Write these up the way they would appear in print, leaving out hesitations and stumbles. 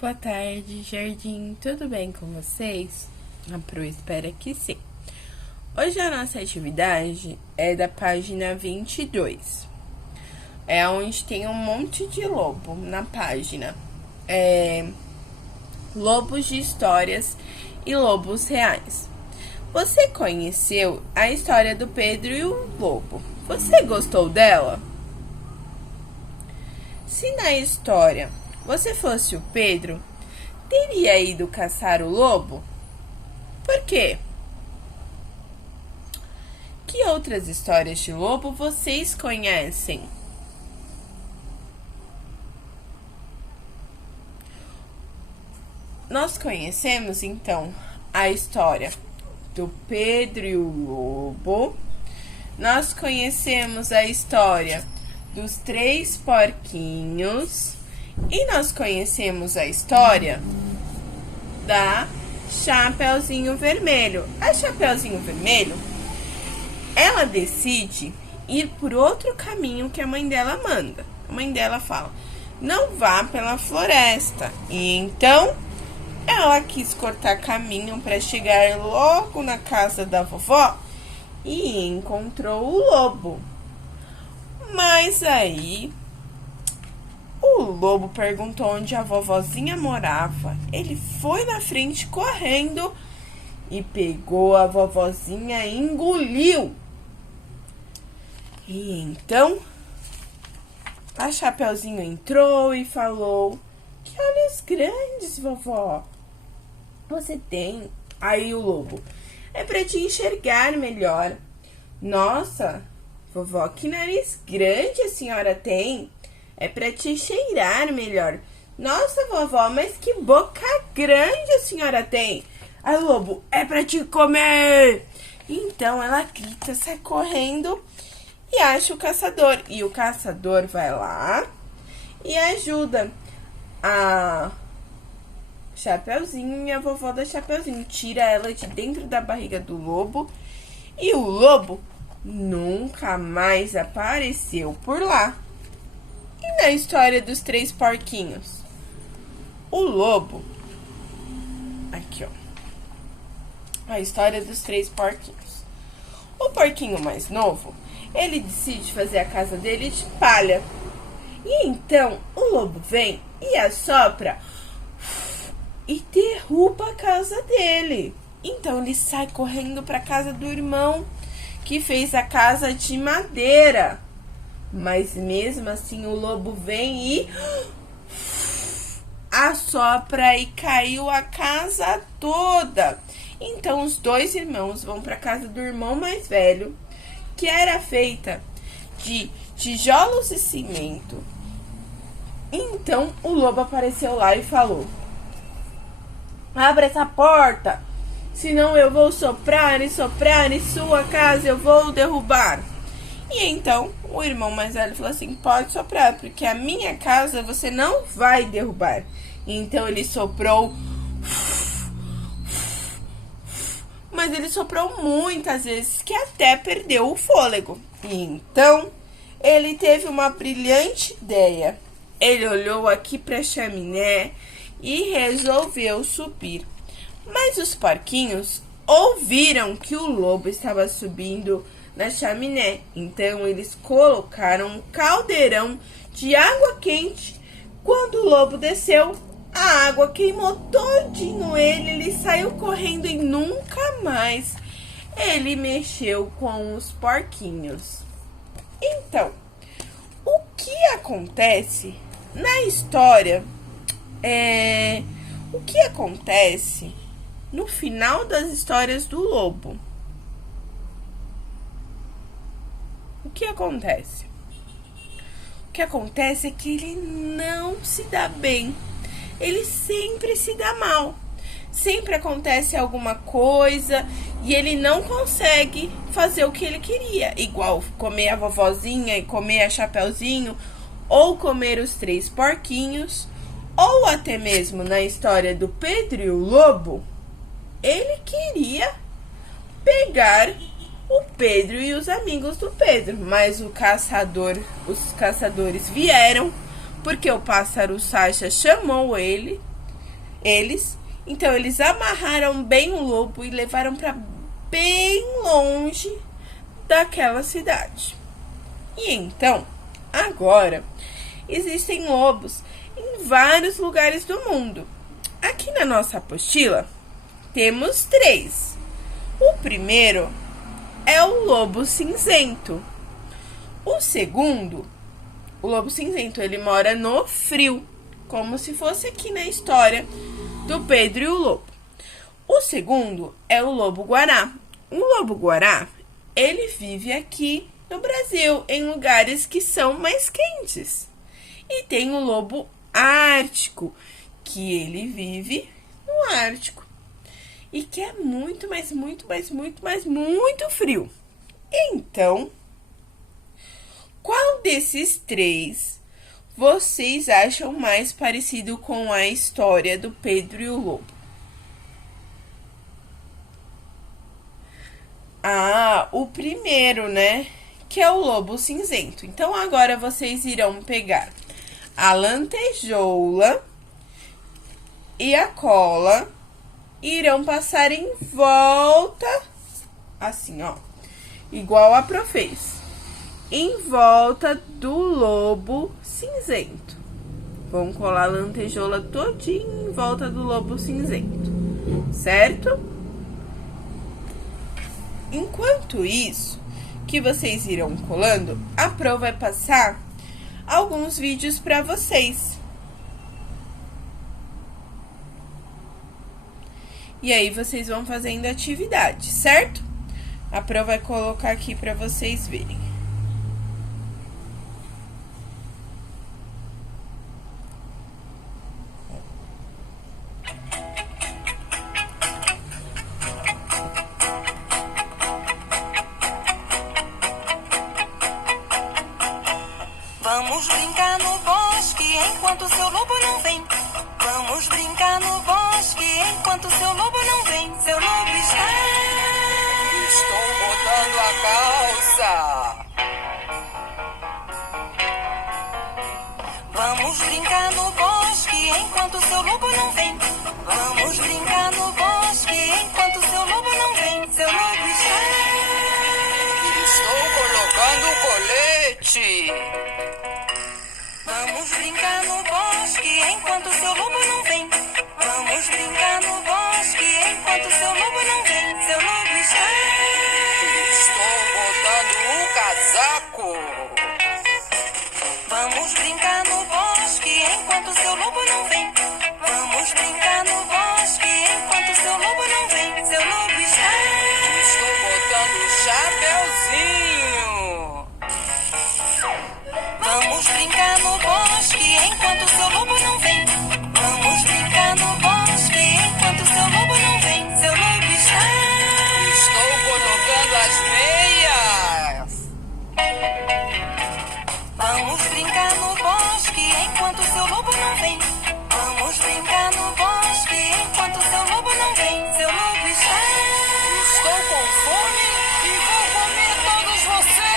Boa tarde, Jardim. Tudo bem com vocês? A Pro espera que sim. Hoje a nossa atividade é da página 22. É onde tem um monte de lobo na página. Lobos de histórias e lobos reais. Você conheceu a história do Pedro e o lobo? Você gostou dela? Se na história você fosse o Pedro, teria ido caçar o lobo? Por quê? Que outras histórias de lobo vocês conhecem? Nós conhecemos, então, a história do Pedro e o lobo. Nós conhecemos a história dos 3 porquinhos. E nós conhecemos a história da Chapeuzinho Vermelho. A Chapeuzinho Vermelho, ela decide ir por outro caminho que a mãe dela manda. A mãe dela fala, não vá pela floresta. E então, ela quis cortar caminho para chegar logo na casa da vovó e encontrou o lobo. Mas aí o lobo perguntou onde a vovozinha morava. Ele foi na frente correndo e pegou a vovozinha e engoliu. E então, a Chapeuzinho entrou e falou, que olhos grandes, vovó, você tem? Aí o lobo, é pra te enxergar melhor. Nossa, vovó, que nariz grande a senhora tem. É pra te cheirar melhor. Nossa, vovó, mas que boca grande a senhora tem. Aí o lobo, é pra te comer. Então ela grita, sai correndo e acha o caçador. E o caçador vai lá e ajuda a Chapeuzinho e a vovó da Chapeuzinho. Tira ela de dentro da barriga do lobo. E o lobo nunca mais apareceu por lá. E na história dos 3 porquinhos? O lobo... Aqui, ó. A história dos 3 porquinhos. O porquinho mais novo, ele decide fazer a casa dele de palha. E então, o lobo vem e assopra e derruba a casa dele. Então, ele sai correndo para a casa do irmão, que fez a casa de madeira. Mas mesmo assim o lobo vem e assopra e caiu a casa toda. Então os 2 irmãos vão para a casa do irmão mais velho, que era feita de tijolos e cimento. Então o lobo apareceu lá e falou, abra essa porta, senão eu vou soprar e sua casa eu vou derrubar. E então, o irmão mais velho falou assim, pode soprar, porque a minha casa você não vai derrubar. E então ele soprou, mas ele soprou muitas vezes, que até perdeu o fôlego. E então, ele teve uma brilhante ideia. Ele olhou aqui para a chaminé e resolveu subir. Mas os porquinhos ouviram que o lobo estava subindo na chaminé. Então, eles colocaram um caldeirão de água quente. Quando o lobo desceu, a água queimou todinho ele saiu correndo e nunca mais ele mexeu com os porquinhos. Então, o que acontece na história o que acontece no final das histórias do lobo? O que acontece? O que acontece é que ele não se dá bem. Ele sempre se dá mal. Sempre acontece alguma coisa e ele não consegue fazer o que ele queria. Igual comer a vovozinha e comer a Chapeuzinho, ou comer os 3 porquinhos, ou até mesmo na história do Pedro e o Lobo, ele queria pegar o Pedro e os amigos do Pedro, mas os caçadores vieram, porque o pássaro Sacha chamou ele Então eles amarraram bem o lobo e levaram para bem longe daquela cidade. E então, agora, existem lobos em vários lugares do mundo. Aqui na nossa apostila, temos 3. O primeiro é o lobo cinzento. O segundo, o lobo cinzento, ele mora no frio, como se fosse aqui na história do Pedro e o Lobo. O segundo é o lobo-guará. O lobo-guará, ele vive aqui no Brasil, em lugares que são mais quentes. E tem o lobo ártico, que ele vive no Ártico. E que é muito frio. Então, qual desses 3 vocês acham mais parecido com a história do Pedro e o Lobo? Ah, o primeiro, né? Que é o lobo cinzento. Então, agora vocês irão pegar a lantejoula e a cola e irão passar em volta, assim, ó, igual a Pro fez, em volta do lobo cinzento. Vamos colar a lantejoula todinha em volta do lobo cinzento, certo? Enquanto isso, que vocês irão colando, a Pro vai passar alguns vídeos para vocês. E aí vocês vão fazendo atividade, certo? A Pro vai colocar aqui para vocês verem. Vamos brincar no bosque enquanto seu lobo não vem. Vamos brincar no bosque enquanto seu lobo não vem. Seu lobo está... Estou botando a calça. Vamos brincar no bosque enquanto seu lobo não vem. Vamos brincar no bosque enquanto seu lobo não vem. Seu lobo está... Estou colocando o colete. Vamos brincar no bosque enquanto seu lobo não vem. Vamos brincar no bosque enquanto seu lobo não vem. Seu lobo está... Estou botando o casaco. Vamos brincar no bosque enquanto seu lobo não vem. Vamos brincar no bosque enquanto seu lobo não vem. Seu lobo está... Estou botando o chapeuzinho. Vamos brincar no bosque enquanto seu lobo não vem. Vamos brincar no bosque enquanto seu lobo não vem. Seu lobo está... Estou colocando as meias. Vamos brincar no bosque enquanto seu lobo não vem. Vamos brincar no bosque enquanto seu lobo não vem. Seu lobo está... Estou com fome e vou comer todos vocês.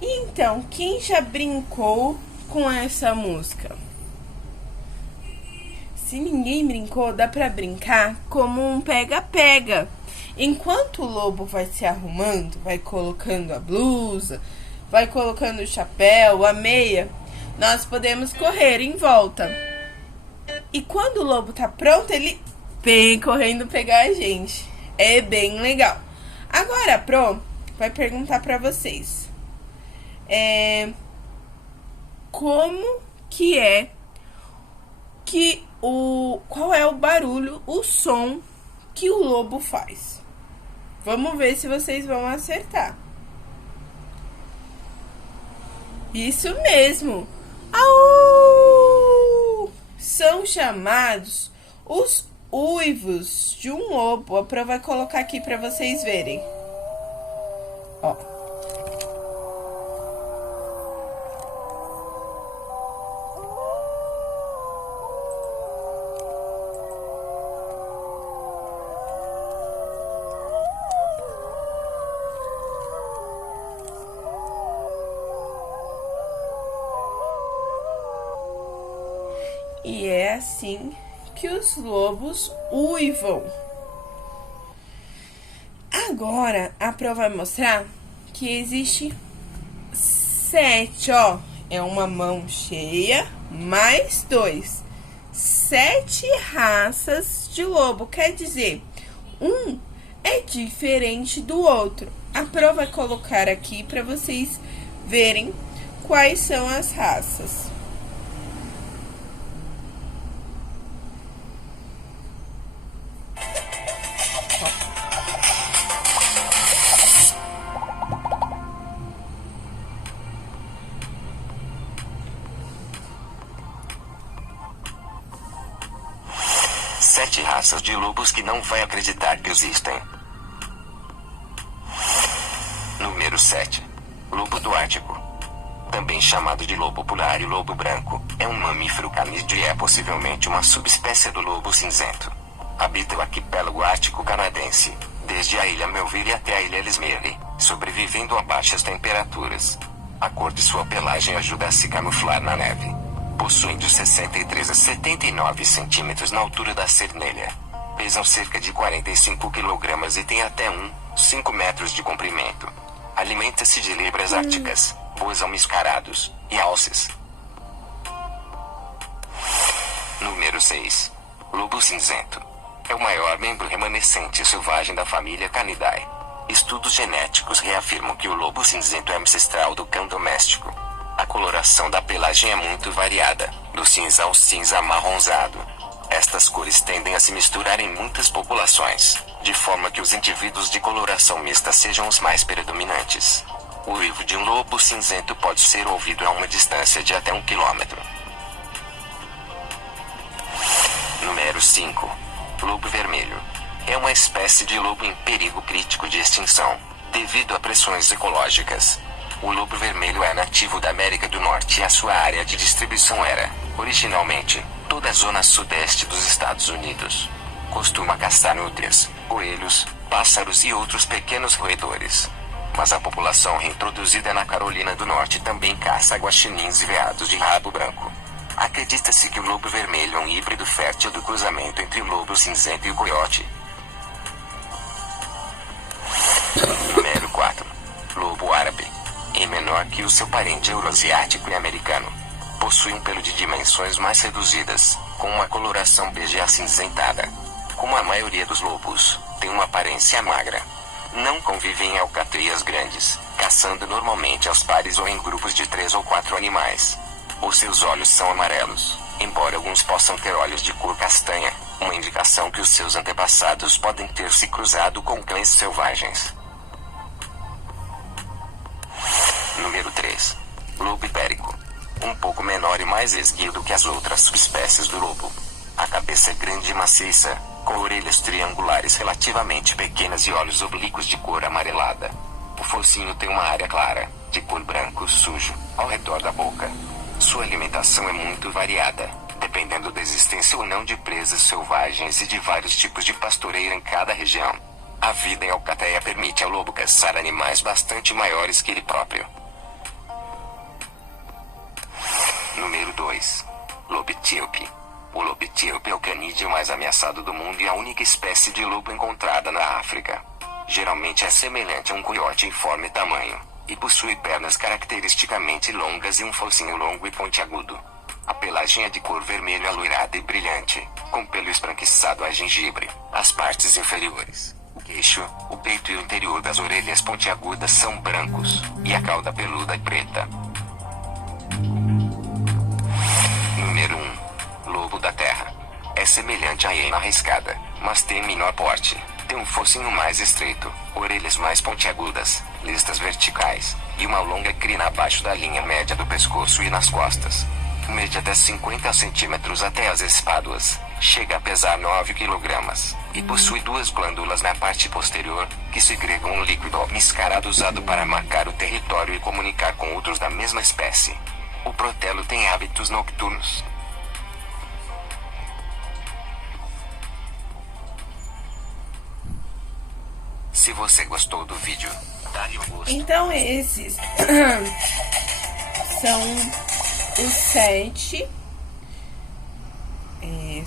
Então, quem já brincou com essa música? Se ninguém brincou, dá pra brincar como um pega-pega. Enquanto o lobo vai se arrumando, vai colocando a blusa, vai colocando o chapéu, a meia, nós podemos correr em volta. E quando o lobo tá pronto, ele vem correndo pegar a gente. É bem legal. Agora a Pro vai perguntar pra vocês. Como que é que qual é o barulho, o som que o lobo faz? Vamos ver se vocês vão acertar. Isso mesmo. Au! São chamados os uivos de um lobo. A Pro vai colocar aqui para vocês verem. Ó. E é assim que os lobos uivam. Agora, a Pro vai mostrar que existe 7, ó. É uma mão cheia, mais 2. 7 raças de lobo. Quer dizer, um é diferente do outro. A Pro vai colocar aqui para vocês verem quais são as raças. Sete raças de lobos que não vai acreditar que existem. Número 7. Lobo do Ártico. Também chamado de lobo polar e lobo branco, é um mamífero canídeo e é possivelmente uma subespécie do lobo cinzento. Habita o arquipélago ártico canadense, desde a ilha Melville até a ilha Ellesmere, sobrevivendo a baixas temperaturas. A cor de sua pelagem ajuda a se camuflar na neve. Possuem de 63 a 79 centímetros na altura da cernelha. Pesam cerca de 45 kg e têm até 5 metros de comprimento. Alimenta-se de lebras árticas, bois almiscarados e alces. Número 6. Lobo cinzento. É o maior membro remanescente selvagem da família Canidae. Estudos genéticos reafirmam que o lobo cinzento é ancestral do cão doméstico. A coloração da pelagem é muito variada, do cinza ao cinza amarronzado. Estas cores tendem a se misturar em muitas populações, de forma que os indivíduos de coloração mista sejam os mais predominantes. O uivo de um lobo cinzento pode ser ouvido a uma distância de até 1 quilômetro. Número 5. Lobo vermelho. É uma espécie de lobo em perigo crítico de extinção, devido a pressões ecológicas. O lobo vermelho é nativo da América do Norte e a sua área de distribuição era, originalmente, toda a zona sudeste dos Estados Unidos. Costuma caçar nútrias, coelhos, pássaros e outros pequenos roedores. Mas a população reintroduzida na Carolina do Norte também caça guaxinins e veados de rabo branco. Acredita-se que o lobo vermelho é um híbrido fértil do cruzamento entre o lobo cinzento e o coiote. Número 4. Lobo árabe. É menor que o seu parente euroasiático e americano. Possui um pelo de dimensões mais reduzidas, com uma coloração bege acinzentada. Como a maioria dos lobos, tem uma aparência magra. Não convivem em alcateias grandes, caçando normalmente aos pares ou em grupos de 3 ou 4 animais. Os seus olhos são amarelos, embora alguns possam ter olhos de cor castanha, uma indicação que os seus antepassados podem ter se cruzado com cães selvagens. Número 3. Lobo ibérico. Um pouco menor e mais esguio que as outras subespécies do lobo. A cabeça é grande e maciça, com orelhas triangulares relativamente pequenas e olhos oblíquos de cor amarelada. O focinho tem uma área clara, de cor branco sujo, ao redor da boca. Sua alimentação é muito variada, dependendo da existência ou não de presas selvagens e de vários tipos de pastoreio em cada região. A vida em alcateia permite ao lobo caçar animais bastante maiores que ele próprio. Número 2. Lobo etíope. O lobo etíope é o canídeo mais ameaçado do mundo e a única espécie de lobo encontrada na África. Geralmente é semelhante a um coiote em forma e tamanho, e possui pernas caracteristicamente longas e um focinho longo e pontiagudo. A pelagem é de cor vermelho alourada e brilhante, com pelo esbranquiçado a gengibre. As partes inferiores, o queixo, o peito e o interior das orelhas pontiagudas são brancos, e a cauda peluda é preta. Número 1. Lobo da terra. É semelhante à hiena arriscada, mas tem menor porte. Tem um focinho mais estreito, orelhas mais pontiagudas, listas verticais, e uma longa crina abaixo da linha média do pescoço e nas costas. Mede até 50 centímetros até as espáduas, chega a pesar 9 kg, e possui 2 glândulas na parte posterior, que segregam um líquido almiscarado usado para marcar o território e comunicar com outros da mesma espécie. O protelo tem hábitos noturnos. Se você gostou do vídeo, dá-lhe um gosto. Então esses são os 7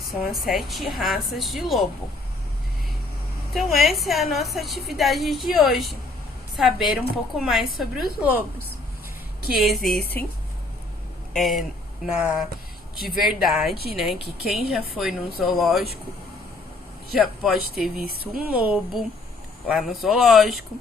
São as 7 raças de lobo. Então essa é a nossa atividade de hoje. Saber um pouco mais sobre os lobos que existem de verdade, né? Que quem já foi no zoológico já pode ter visto um lobo lá no zoológico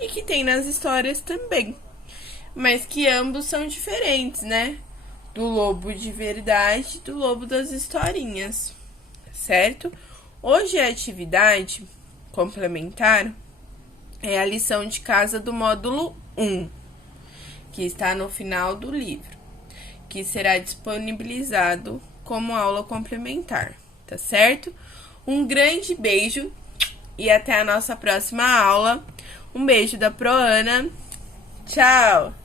e que tem nas histórias também, mas que ambos são diferentes, né? Do lobo de verdade e do lobo das historinhas, certo? Hoje a atividade complementar é a lição de casa do módulo 1, que está no final do livro, que será disponibilizado como aula complementar, tá certo? Um grande beijo e até a nossa próxima aula. Um beijo da Proana. Tchau!